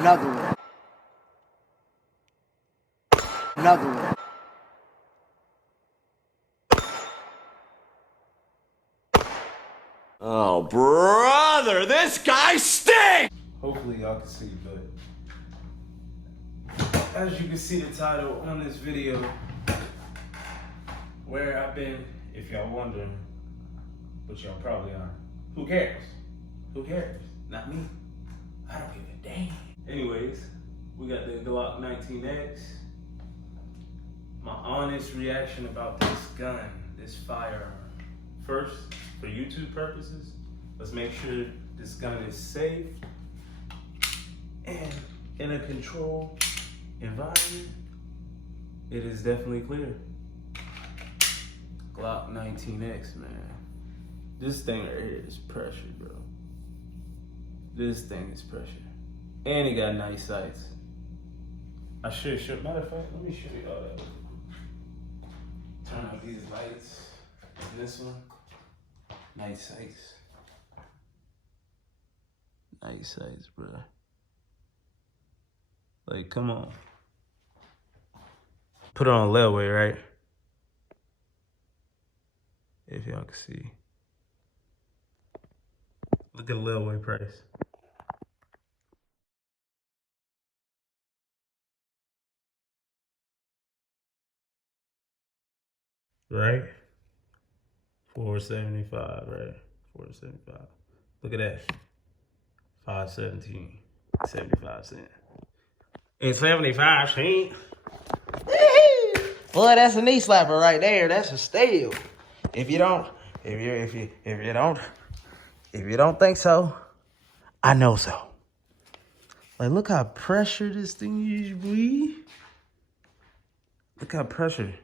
Another one. Another one. Oh, brother, this guy stinks! Hopefully y'all can see, but as you can see the title on this video, where I've been, if y'all wondering, but y'all probably aren't. Who cares? Who cares? Not me. I don't give a damn. Anyways, we got the Glock 19X. My honest reaction about this gun, this firearm. First, for YouTube purposes, let's make sure this gun is safe and in a controlled environment. It is definitely clear. Glock 19X, man. This thing right here is pressure, bro. This thing is pressure. And it got nice sights. I should show, matter of fact, let me show you all that. Turn out these lights. This one. Nice sights. Nice sights, bro. Like, come on. Put it on layaway, right? If y'all can see. Look at the layaway price. Right? $475, right? $475. Look at that. $517, 75 cents. And 75 cents. Boy, that's a knee slapper right there. That's a steal. If you don't think so, I know so. Like, look how pressured this thing usually. Look how pressured.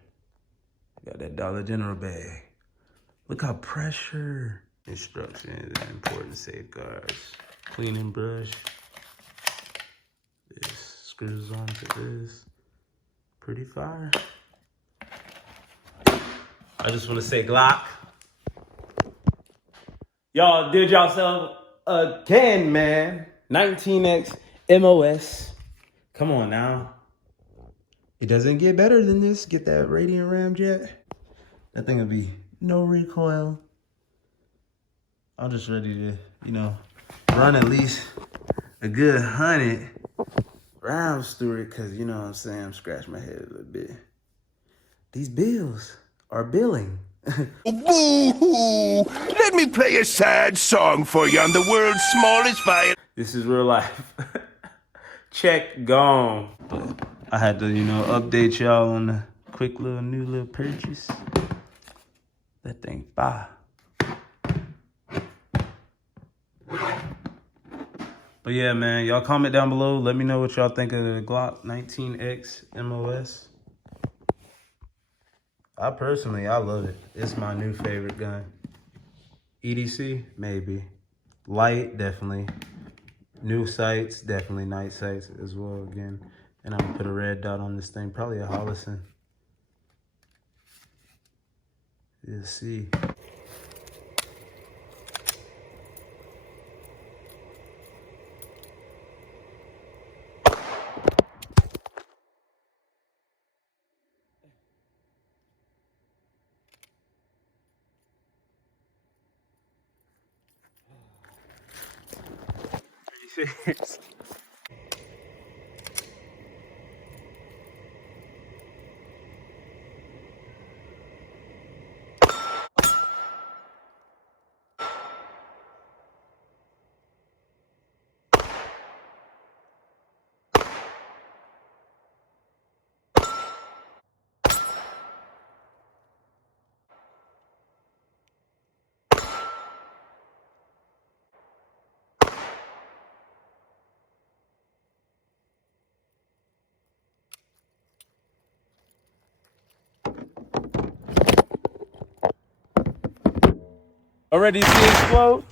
Got that Dollar General bag. Look how pressure. Instructions and important safeguards. Cleaning brush. This screws onto this. Pretty fire. I just want to say Glock. Y'all did yourself again, man. 19X MOS. Come on now. It doesn't get better than this. Get that Radiant Ramjet. That thing will be no recoil. I'm just ready to, run at least a good 100 rounds through it, because, you know what I'm saying, I'm scratching my head a little bit. These bills are billing. Boo-hoo! Let me play a sad song for you on the world's smallest fire. This is real life. Check gone. But I had to, update y'all on the quick new little purchase. That thing fire. But yeah, man, y'all comment down below. Let me know what y'all think of the Glock 19X MOS. I love it. It's my new favorite gun. EDC, maybe. Light, definitely. New sights, definitely night sights as well again. And I'm gonna put a red dot on this thing, probably a Hollison. You'll see. Serious. Already see it explode?